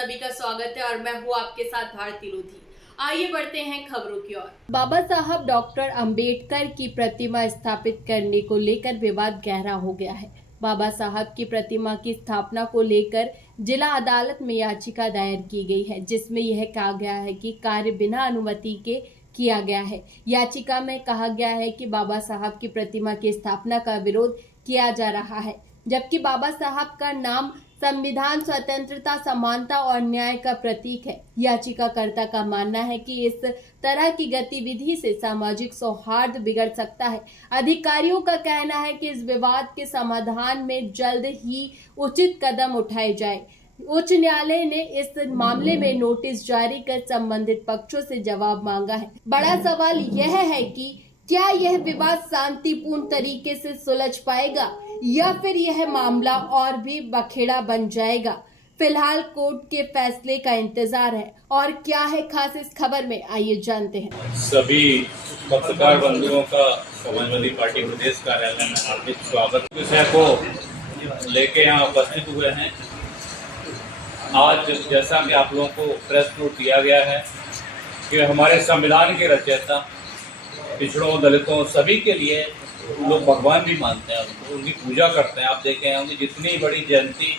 सभी का स्वागत है और मैं हूँ आपके साथ भारती लोधी। आइए बढ़ते हैं खबरों की ओर। बाबा साहब डॉक्टर अंबेडकर की प्रतिमा स्थापित करने को लेकर विवाद गहरा हो गया है। बाबा साहब की प्रतिमा की स्थापना को लेकर जिला अदालत में याचिका दायर की गई है, जिसमें यह कहा गया है कि कार्य बिना अनुमति के किया गया है। याचिका में कहा गया है कि बाबा साहब की प्रतिमा की स्थापना का विरोध किया जा रहा है, जबकि बाबा साहब का नाम संविधान, स्वतंत्रता, समानता और न्याय का प्रतीक है। याचिकाकर्ता का मानना है कि इस तरह की गतिविधि से सामाजिक सौहार्द बिगड़ सकता है। अधिकारियों का कहना है कि इस विवाद के समाधान में जल्द ही उचित कदम उठाए जाए। उच्च न्यायालय ने इस मामले में नोटिस जारी कर संबंधित पक्षों से जवाब मांगा है। बड़ा सवाल यह है कि क्या यह विवाद शांतिपूर्ण तरीके से सुलझ पाएगा या फिर यह मामला और भी बखेड़ा बन जाएगा। फिलहाल कोर्ट के फैसले का इंतजार है। और क्या है खास इस खबर में, आइए जानते हैं। सभी पत्रकार बंधुओं का समाजवादी पार्टी प्रदेश कार्यालय में हार्दिक स्वागत। विषय को लेके यहाँ उपस्थित हुए हैं। आज जैसा कि आप लोगों को प्रेस नोट दिया गया है कि हमारे संविधान के रचयिता, पिछड़ों, दलितों, सभी के लिए लोग भगवान भी मानते हैं, उनकी पूजा करते हैं। आप देखें उनकी जितनी बड़ी जयंती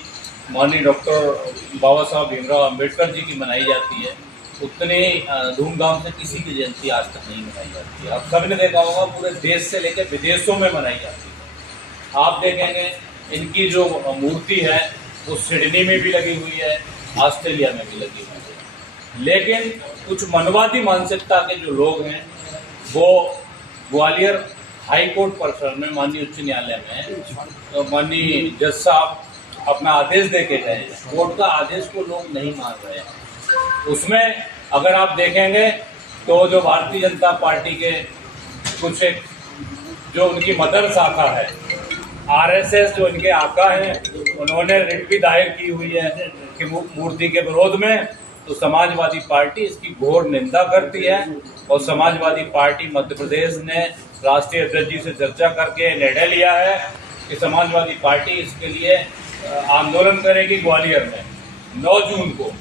माननीय डॉक्टर बाबा साहब भीमराव अम्बेडकर जी की मनाई जाती है, उतने धूमधाम से किसी की जयंती आज तक नहीं मनाई जाती है। आप सबने देखा होगा पूरे देश से लेकर विदेशों में मनाई जाती है। आप देखेंगे इनकी जो मूर्ति है वो सिडनी में भी लगी हुई है, ऑस्ट्रेलिया में भी लगी हुई है। लेकिन कुछ मनवादी मानसिकता के जो लोग हैं वो ग्वालियर हाई कोर्ट परिसर में माननीय उच्च न्यायालय में तो माननीय जज साहब अपना आदेश दे के गए हैं। कोर्ट का आदेश को लोग नहीं मान रहे हैं। उसमें अगर आप देखेंगे तो जो भारतीय जनता पार्टी के कुछ एक जो उनकी मदर शाखा है, आरएसएस जो इनके आका हैं, उन्होंने रिट भी दायर की हुई है कि मूर्ति के विरोध में। तो समाजवादी पार्टी इसकी घोर निंदा करती है और समाजवादी पार्टी मध्य प्रदेश ने राष्ट्रीय अध्यक्ष जी से चर्चा करके निर्णय लिया है कि समाजवादी पार्टी इसके लिए आंदोलन करेगी। ग्वालियर में 9 जून को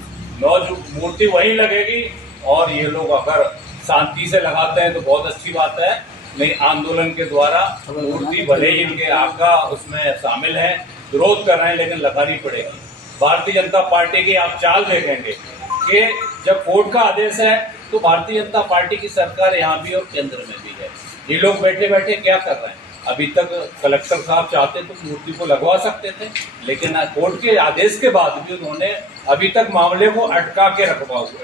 मूर्ति वहीं लगेगी और ये लोग अगर शांति से लगाते हैं तो बहुत अच्छी बात है, नहीं आंदोलन के द्वारा मूर्ति भले ही इनके आका उसमें शामिल हैं, विरोध कर रहे हैं, लेकिन लगानी पड़ेगी। भारतीय जनता पार्टी की आप चाल देखेंगे कि जब कोर्ट का आदेश है तो भारतीय जनता पार्टी की सरकार यहाँ भी और केंद्र में भी है। ये लोग बैठे बैठे क्या कर रहे हैं? अभी तक कलेक्टर साहब चाहते तो मूर्ति को लगवा सकते थे, लेकिन कोर्ट के आदेश के बाद भी उन्होंने अभी तक मामले को अटका के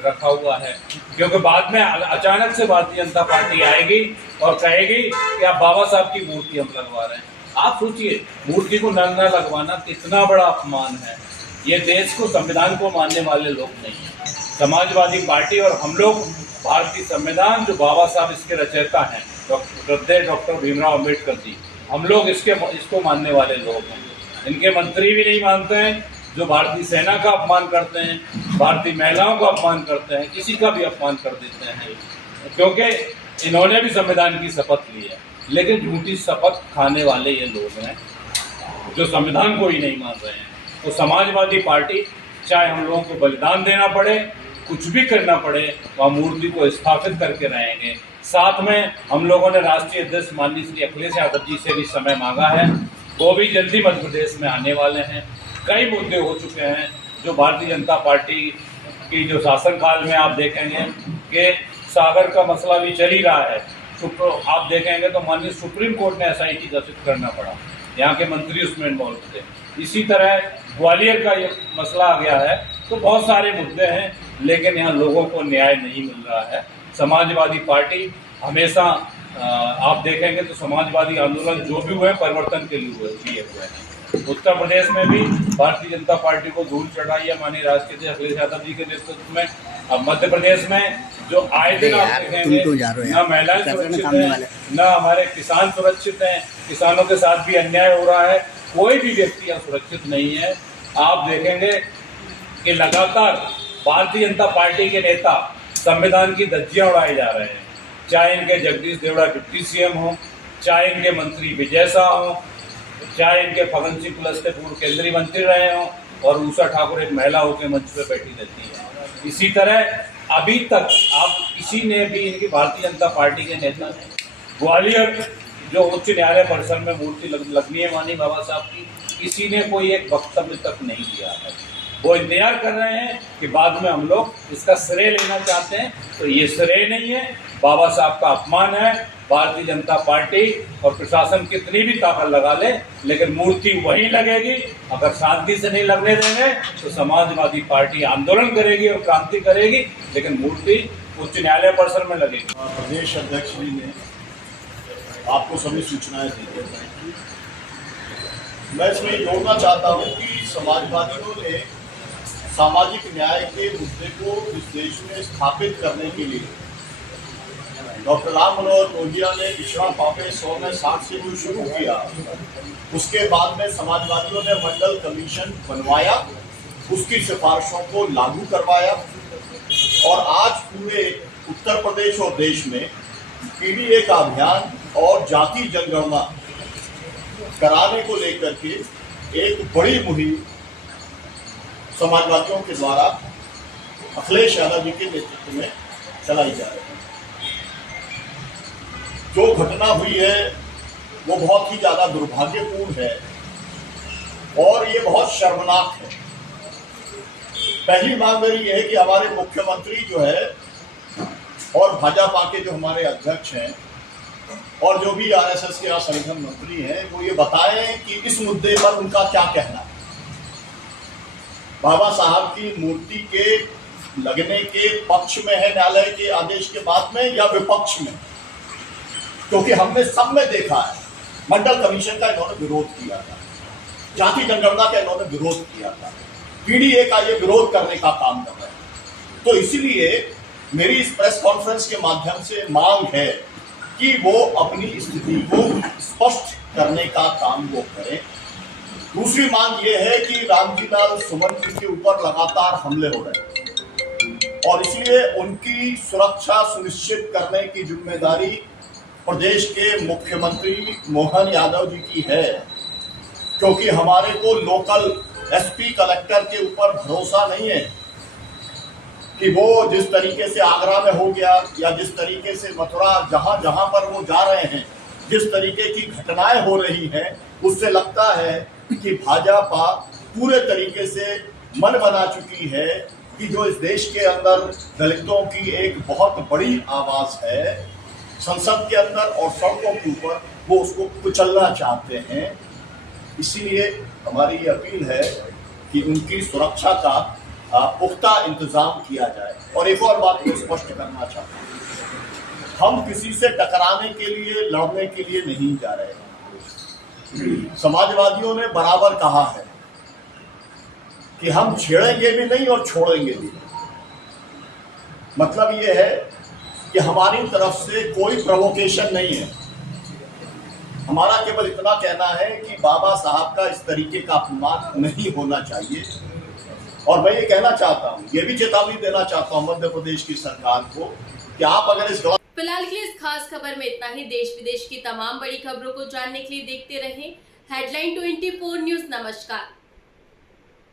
रखा हुआ है, क्योंकि बाद में अचानक से भारतीय जनता पार्टी आएगी और कहेगी कि आप बाबा साहब की मूर्ति हम लगवा रहे हैं। आप सोचिए, मूर्ति को न लगवाना कितना बड़ा अपमान है। ये देश को, संविधान को मानने वाले लोग नहीं है समाजवादी पार्टी, और हम लोग भारतीय संविधान जो बाबा साहब इसके रचयिता हैं डॉक्टर भीमराव अम्बेडकर जी, हम लोग इसको मानने वाले लोग हैं। इनके मंत्री भी नहीं मानते हैं, जो भारतीय सेना का अपमान करते हैं, भारतीय महिलाओं का अपमान करते हैं, किसी का भी अपमान कर देते हैं, क्योंकि इन्होंने भी संविधान की शपथ ली है। लेकिन झूठी शपथ खाने वाले ये लोग हैं जो संविधान को ही नहीं मान रहे हैं। तो समाजवादी पार्टी चाहे हम लोगों को बलिदान देना पड़े, कुछ भी करना पड़े, वह मूर्ति को स्थापित करके रहेंगे। साथ में हम लोगों ने राष्ट्रीय अध्यक्ष माननीय श्री अखिलेश यादव जी से भी समय मांगा है, वो भी जल्दी मध्य प्रदेश में आने वाले हैं। कई मुद्दे हो चुके हैं जो भारतीय जनता पार्टी की जो शासनकाल में आप देखेंगे कि सागर का मसला भी चल ही रहा है। आप देखेंगे तो माननीय सुप्रीम कोर्ट ने SIT गठित करना पड़ा, यहाँ के मंत्री उसमें इन्वॉल्व थे। इसी तरह ग्वालियर का ये मसला आ गया है। तो बहुत सारे मुद्दे हैं, लेकिन यहाँ लोगों को न्याय नहीं मिल रहा है। समाजवादी पार्टी हमेशा आप देखेंगे तो समाजवादी आंदोलन जो भी हुए परिवर्तन के लिए हुए हैं। उत्तर प्रदेश में भी भारतीय जनता पार्टी को धूल चढ़ाई है माननीय राष्ट्रीय अध्यक्ष अखिलेश यादव जी के नेतृत्व में। अब मध्य प्रदेश में जो आए दिन आप देखेंगे न महिलाएं सुरक्षित हैं, न हमारे किसान सुरक्षित हैं, किसानों के साथ भी अन्याय हो रहा है, कोई भी व्यक्ति यहाँ सुरक्षित नहीं है। आप देखेंगे कि लगातार भारतीय जनता पार्टी के नेता संविधान की धज्जियां उड़ाए जा रहे हैं, चाहे इनके जगदीश देवड़ा डिप्टी CM हो, चाहे इनके मंत्री विजय शाह हो, चाहे इनके फगन सिंह कुलस्ते पूर्व केंद्रीय मंत्री रहे हों, और उषा ठाकुर एक महिला होकर मंच पे बैठी रहती है। इसी तरह अभी तक आप किसी ने भी, इनकी भारतीय जनता पार्टी के नेता ने ग्वालियर जो उच्च न्यायालय परिसर में मूर्ति लगनी है माननीय बाबा साहब की, किसी ने कोई एक वक्तव्य तक नहीं दिया है। वो इंतजार कर रहे हैं कि बाद में हम लोग इसका श्रेय लेना चाहते हैं, तो ये श्रेय नहीं है, बाबा साहब का अपमान है। भारतीय जनता पार्टी और प्रशासन कितनी भी ताकत लगा ले, लेकिन मूर्ति वहीं लगेगी। अगर शांति से नहीं लगने देंगे तो समाजवादी पार्टी आंदोलन करेगी और क्रांति करेगी, लेकिन मूर्ति उच्च न्यायालय परिसर में लगेगी। प्रदेश अध्यक्ष जी ने आपको सभी सूचनाएं दी हैं। मैं इसमें जोड़ना चाहता हूं कि समाजवादियों ने सामाजिक न्याय के मुद्दे को इस देश में स्थापित करने के लिए डॉक्टर राम मनोहर लोहिया ने पिछड़ा पापे 100 में 60 से जो शुरू किया, उसके बाद में समाजवादियों ने मंडल कमीशन बनवाया, उसकी सिफारिशों को लागू करवाया और आज पूरे उत्तर प्रदेश और देश में पीडीए का अभियान और जाति जनगणना कराने को लेकर के एक बड़ी मुहिम समाजवादियों के द्वारा अखिलेश यादव जी के नेतृत्व में चलाई जा रही है। जो घटना हुई है वो बहुत ही ज्यादा दुर्भाग्यपूर्ण है और ये बहुत शर्मनाक है। पहली मांग मेरी ये है कि हमारे मुख्यमंत्री जो है और भाजपा के जो हमारे अध्यक्ष हैं और जो भी आरएसएस के संगठन मंत्री हैं, वो ये बताएं कि इस मुद्दे पर उनका क्या कहना है। बाबा साहब की मूर्ति के लगने के पक्ष में है न्यायालय के आदेश के बाद में या विपक्ष में? क्योंकि हमने सब में देखा है, मंडल कमीशन का इन्होंने विरोध किया था, जाति जनगणना का इन्होंने विरोध किया था, पीडीए का ये विरोध करने का काम कर रहे हैं। तो इसीलिए मेरी इस प्रेस कॉन्फ्रेंस के माध्यम से मांग है कि वो अपनी स्थिति को स्पष्ट करने का काम वो करें। दूसरी मांग ये है कि रामजी लाल सुमन जी के ऊपर लगातार हमले हो रहे हैं और इसलिए उनकी सुरक्षा सुनिश्चित करने की जिम्मेदारी प्रदेश के मुख्यमंत्री मोहन यादव जी की है, क्योंकि हमारे को लोकल एसपी कलेक्टर के ऊपर भरोसा नहीं है कि वो जिस तरीके से आगरा में हो गया या जिस तरीके से मथुरा जहां जहां पर वो जा रहे हैं, जिस तरीके की घटनाएं हो रही हैं, उससे लगता है कि भाजपा पूरे तरीके से मन बना चुकी है कि जो इस देश के अंदर दलितों की एक बहुत बड़ी आवाज है संसद के अंदर और सड़कों के ऊपर, वो उसको कुचलना चाहते हैं। इसीलिए हमारी ये अपील है कि उनकी सुरक्षा का पुख्ता इंतजाम किया जाए। और एक और बात को स्पष्ट करना चाहता हूं, हम किसी से टकराने के लिए, लड़ने के लिए नहीं जा रहे हैं। समाजवादियों ने बराबर कहा है कि हम छेड़ेंगे भी नहीं और छोड़ेंगे भी। मतलब ये है कि हमारी तरफ से कोई प्रोवोकेशन नहीं है। हमारा केवल इतना कहना है कि बाबा साहब का इस तरीके का अपमान नहीं होना चाहिए। और मैं ये कहना चाहता हूँ, ये भी चेतावनी देना चाहता हूँ मध्य प्रदेश की सरकार को कि आप अगर इस फिलहाल के लिए इस खास खबर में इतना ही। देश विदेश की तमाम बड़ी खबरों को जानने के लिए देखते रहें हेडलाइन 24 न्यूज। नमस्कार।